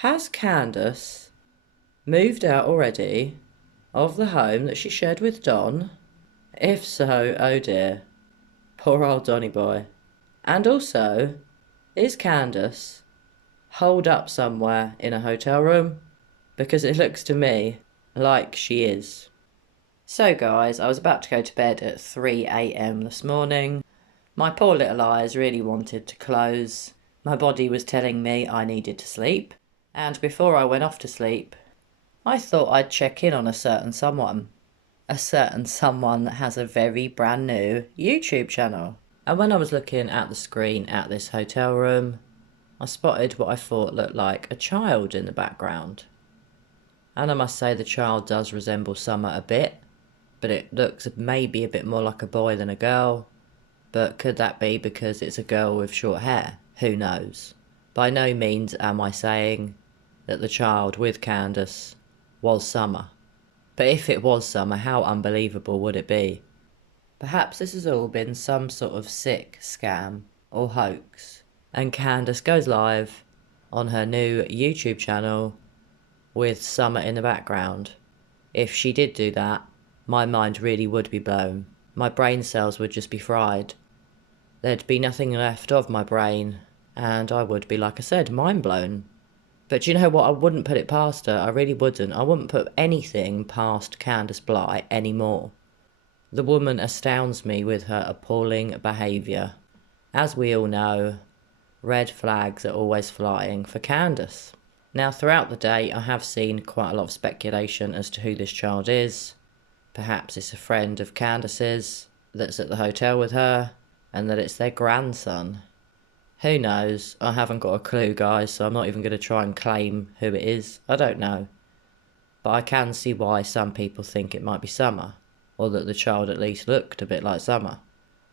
Has Candus moved out already of the home that she shared with Don? If so, oh dear, poor old Donny boy. And also, is Candus holed up somewhere in a hotel room? Because it looks to me like she is. So guys, I was about to go to bed at 3 a.m. this morning. My poor little eyes really wanted to close. My body was telling me I needed to sleep. And before I went off to sleep, I thought I'd check in on a certain someone. A certain someone that has a very brand new YouTube channel. And when I was looking at the screen at this hotel room, I spotted what I thought looked like a child in the background. And I must say the child does resemble Summer a bit, but it looks maybe a bit more like a boy than a girl. But could that be because it's a girl with short hair? Who knows? By no means am I saying that the child with Candus was Summer. But if it was Summer, how unbelievable would it be? Perhaps this has all been some sort of sick scam or hoax. And Candus goes live on her new YouTube channel with Summer in the background. If she did do that, my mind really would be blown. My brain cells would just be fried. There'd be nothing left of my brain, and I would be, like I said, mind blown. But you know what? I wouldn't put it past her. I really wouldn't. I wouldn't put anything past CandusBly anymore. The woman astounds me with her appalling behaviour. As we all know, red flags are always flying for Candus. Now, throughout the day, I have seen quite a lot of speculation as to who this child is. Perhaps it's a friend of Candus's that's at the hotel with her, and that it's their grandson. Who knows? I haven't got a clue, guys, so I'm not even going to try and claim who it is. I don't know. But I can see why some people think it might be Summer, or that the child at least looked a bit like Summer.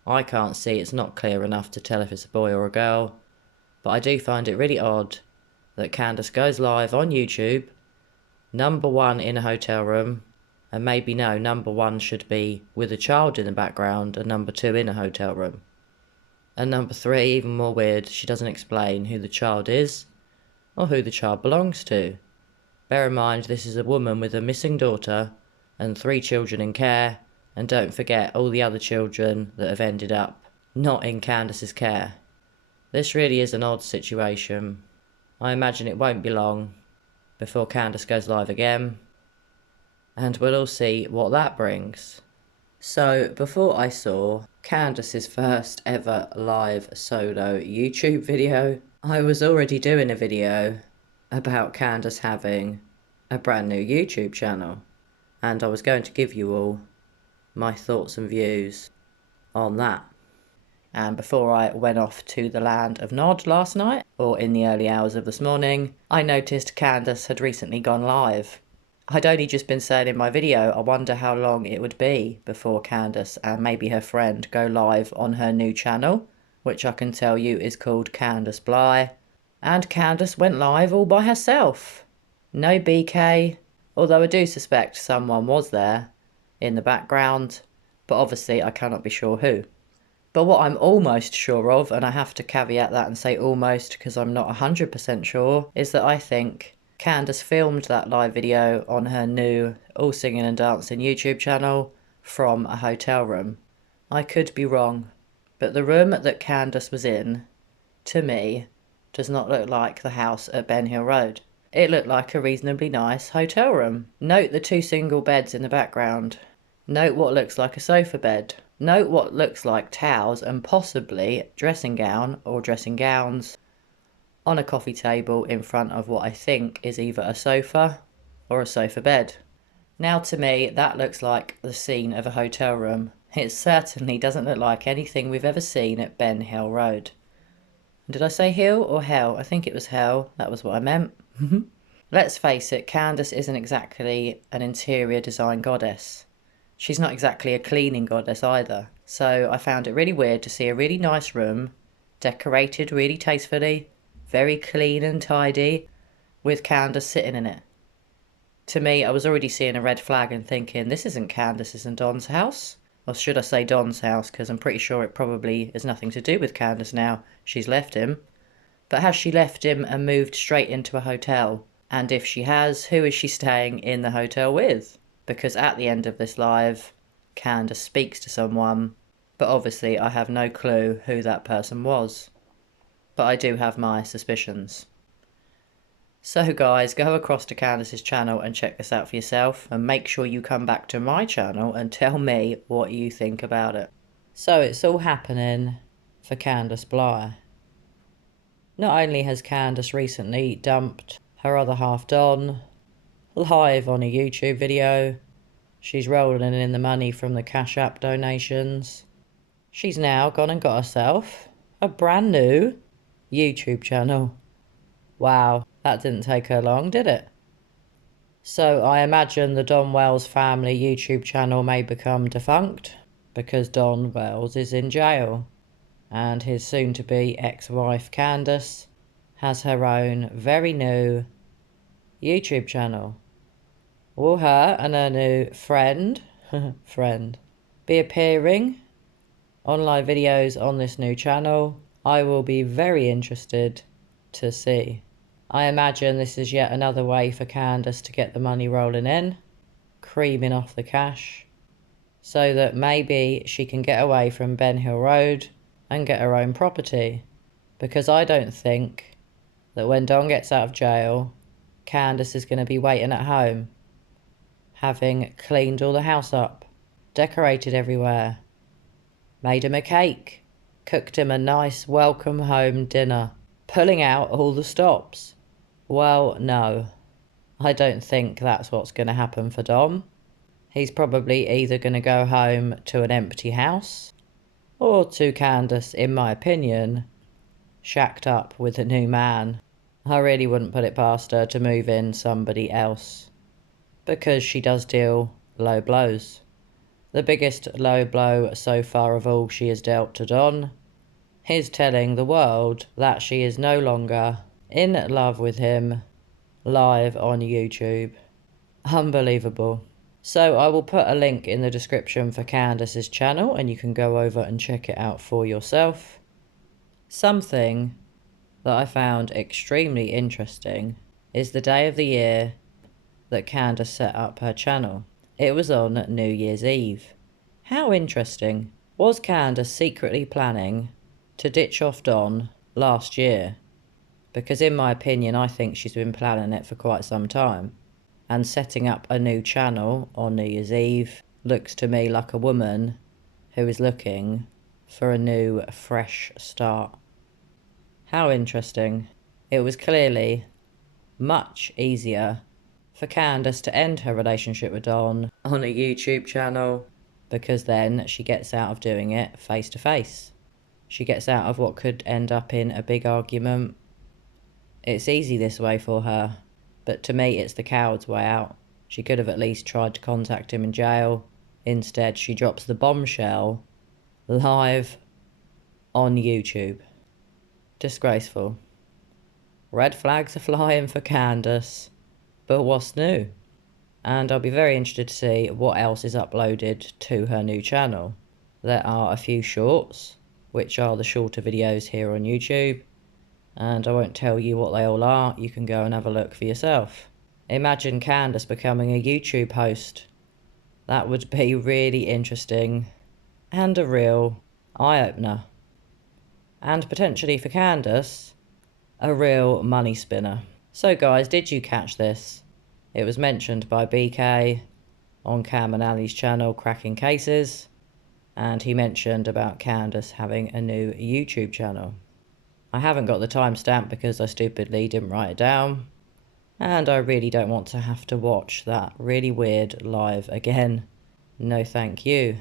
I can't see, it's not clear enough to tell if it's a boy or a girl, but I do find it really odd that Candus goes live on YouTube, #1 in a hotel room, and maybe no, #1 should be with a child in the background, and #2 in a hotel room. And #3, even more weird, she doesn't explain who the child is, or who the child belongs to. Bear in mind, this is a woman with a missing daughter, and 3 children in care, and don't forget all the other children that have ended up not in Candus's care. This really is an odd situation. I imagine it won't be long before Candus goes live again, and we'll all see what that brings. So, before I saw Candus's first ever live solo YouTube video, I was already doing a video about Candus having a brand new YouTube channel, and I was going to give you all my thoughts and views on that. And before I went off to the land of Nod last night, or in the early hours of this morning, I noticed Candus had recently gone live. I'd only just been saying in my video, I wonder how long it would be before Candus and maybe her friend go live on her new channel, which I can tell you is called CandusBly. And Candus went live all by herself. No BK, although I do suspect someone was there in the background, but obviously I cannot be sure who. But what I'm almost sure of, and I have to caveat that and say almost because I'm not 100% sure, is that I think Candus filmed that live video on her new all singing and dancing YouTube channel from a hotel room. I could be wrong, but the room that Candus was in, to me, does not look like the house at Ben Hill Road. It looked like a reasonably nice hotel room. Note the 2 single beds in the background. Note what looks like a sofa bed. Note what looks like towels and possibly dressing gown or dressing gowns on a coffee table in front of what I think is either a sofa or a sofa bed. Now to me, that looks like the scene of a hotel room. It certainly doesn't look like anything we've ever seen at Ben Hill Road. Did I say hill or hell? I think it was hell. That was what I meant. Let's face it, Candus isn't exactly an interior design goddess. She's not exactly a cleaning goddess either. So I found it really weird to see a really nice room, decorated really tastefully, very clean and tidy, with Candus sitting in it. To me, I was already seeing a red flag and thinking, this isn't Candus's and Don's house. Or should I say Don's house, because I'm pretty sure it probably has nothing to do with Candus now. She's left him. But has she left him and moved straight into a hotel? And if she has, who is she staying in the hotel with? Because at the end of this live, Candus speaks to someone, but obviously I have no clue who that person was. But I do have my suspicions. So guys, go across to Candus's channel and check this out for yourself, and make sure you come back to my channel and tell me what you think about it. So it's all happening for CandusBly. Not only has Candus recently dumped her other half Don live on a YouTube video, she's rolling in the money from the Cash App donations. She's now gone and got herself a brand new YouTube channel. Wow, that didn't take her long, did it? So I imagine the DonWells family YouTube channel may become defunct because DonWells is in jail, and his soon-to-be ex-wife Candus has her own very new YouTube channel. Will her and her new friend be appearing on live videos on this new channel? I will be very interested to see. I imagine this is yet another way for Candus to get the money rolling in, creaming off the cash, so that maybe she can get away from Ben Hill Road and get her own property. Because I don't think that when Don gets out of jail, Candus is going to be waiting at home, having cleaned all the house up, decorated everywhere, made him a cake, cooked him a nice welcome home dinner, pulling out all the stops. Well, no, I don't think that's what's going to happen for Dom. He's probably either going to go home to an empty house, or to Candus, in my opinion, shacked up with a new man. I really wouldn't put it past her to move in somebody else, because she does deal low blows. The biggest low blow so far of all she has dealt to Don is telling the world that she is no longer in love with him live on YouTube. Unbelievable. So I will put a link in the description for Candus's channel and you can go over and check it out for yourself. Something that I found extremely interesting is the day of the year that Candus set up her channel. It was on New Year's Eve. How interesting. Was Candus secretly planning to ditch off Don last year? Because in my opinion, I think she's been planning it for quite some time. And setting up a new channel on New Year's Eve looks to me like a woman who is looking for a new, fresh start. How interesting. It was clearly much easier for Candus to end her relationship with Don on a YouTube channel, because then she gets out of doing it face to face. She gets out of what could end up in a big argument. It's easy this way for her, but to me it's the coward's way out. She could have at least tried to contact him in jail. Instead, she drops the bombshell live on YouTube. Disgraceful. Red flags are flying for Candus, but what's new? And I'll be very interested to see what else is uploaded to her new channel. There are a few shorts, which are the shorter videos here on YouTube, and I won't tell you what they all are. You can go and have a look for yourself. Imagine Candus becoming a YouTube host. That would be really interesting and a real eye-opener. And potentially for Candus, a real money spinner. So guys, did you catch this? It was mentioned by BK on Cam and Ali's channel, Cracking Cases, and he mentioned about Candus having a new YouTube channel. I haven't got the timestamp because I stupidly didn't write it down, and I really don't want to have to watch that really weird live again. No thank you.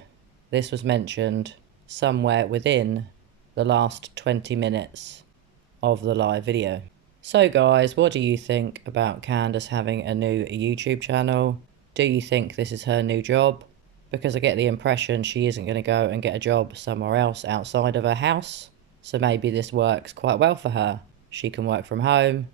This was mentioned somewhere within the last 20 minutes of the live video. So guys, what do you think about Candus having a new YouTube channel? Do you think this is her new job? Because I get the impression she isn't going to go and get a job somewhere else outside of her house. So maybe this works quite well for her. She can work from home.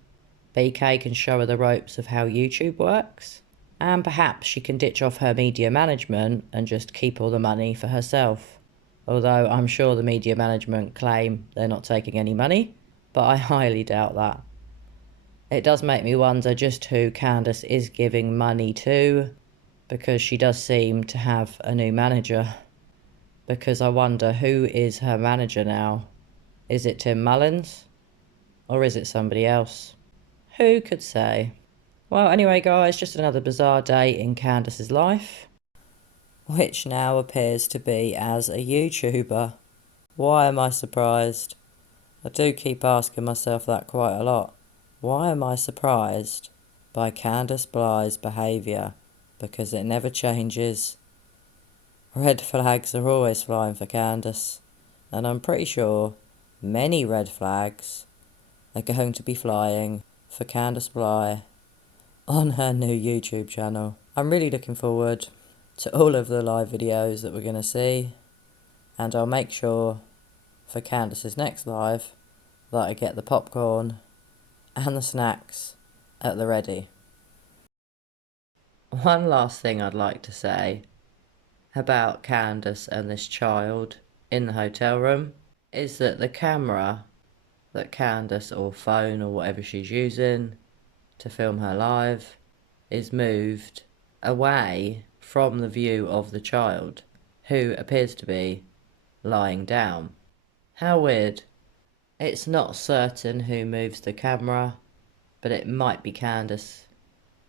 BK can show her the ropes of how YouTube works. And perhaps she can ditch off her media management and just keep all the money for herself. Although I'm sure the media management claim they're not taking any money. but I highly doubt that. It does make me wonder just who Candus is giving money to, because she does seem to have a new manager. Because I wonder, who is her manager now? Is it Tim Mullins? Or is it somebody else? Who could say? Well, anyway, guys, just another bizarre day in Candus's life, which now appears to be as a YouTuber. Why am I surprised? I do keep asking myself that quite a lot. Why am I surprised by CandusBly's behaviour? Because it never changes. Red flags are always flying for Candus, and I'm pretty sure many red flags are going to be flying for CandusBly on her new YouTube channel. I'm really looking forward to all of the live videos that we're going to see, and I'll make sure for Candus's next live that I get the popcorn and the snacks at the ready. One last thing I'd like to say about Candus and this child in the hotel room is that the camera that Candus, or phone or whatever she's using to film her live, is moved away from the view of the child, who appears to be lying down. How weird. It's not certain who moves the camera, but it might be Candus.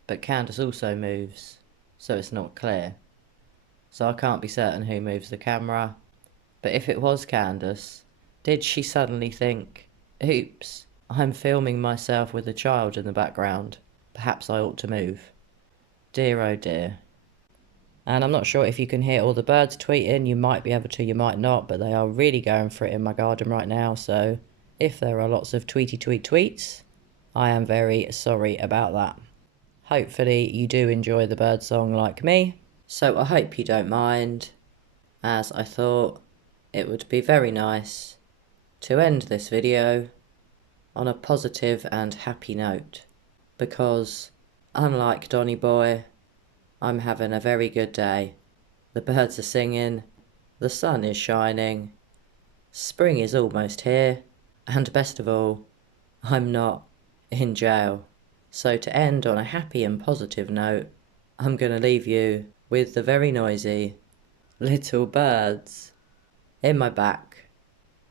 But Candus also moves, so it's not clear. So I can't be certain who moves the camera. But if it was Candus, did she suddenly think, oops, I'm filming myself with a child in the background. Perhaps I ought to move. Dear oh dear. And I'm not sure if you can hear all the birds tweeting. You might be able to, you might not, but they are really going for it in my garden right now. So if there are lots of tweety tweet tweets, I am very sorry about that. Hopefully you do enjoy the bird song like me. So I hope you don't mind, as I thought it would be very nice to end this video on a positive and happy note, because unlike Donny Boy, I'm having a very good day. The birds are singing, the sun is shining, spring is almost here, and best of all, I'm not in jail. So to end on a happy and positive note, I'm going to leave you with the very noisy little birds in my back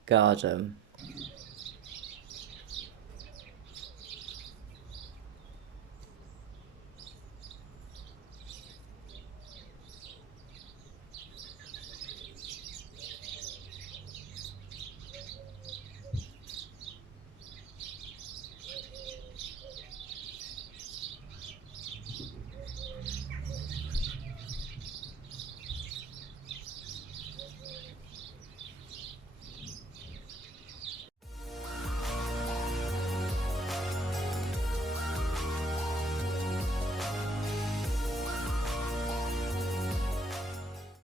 garden.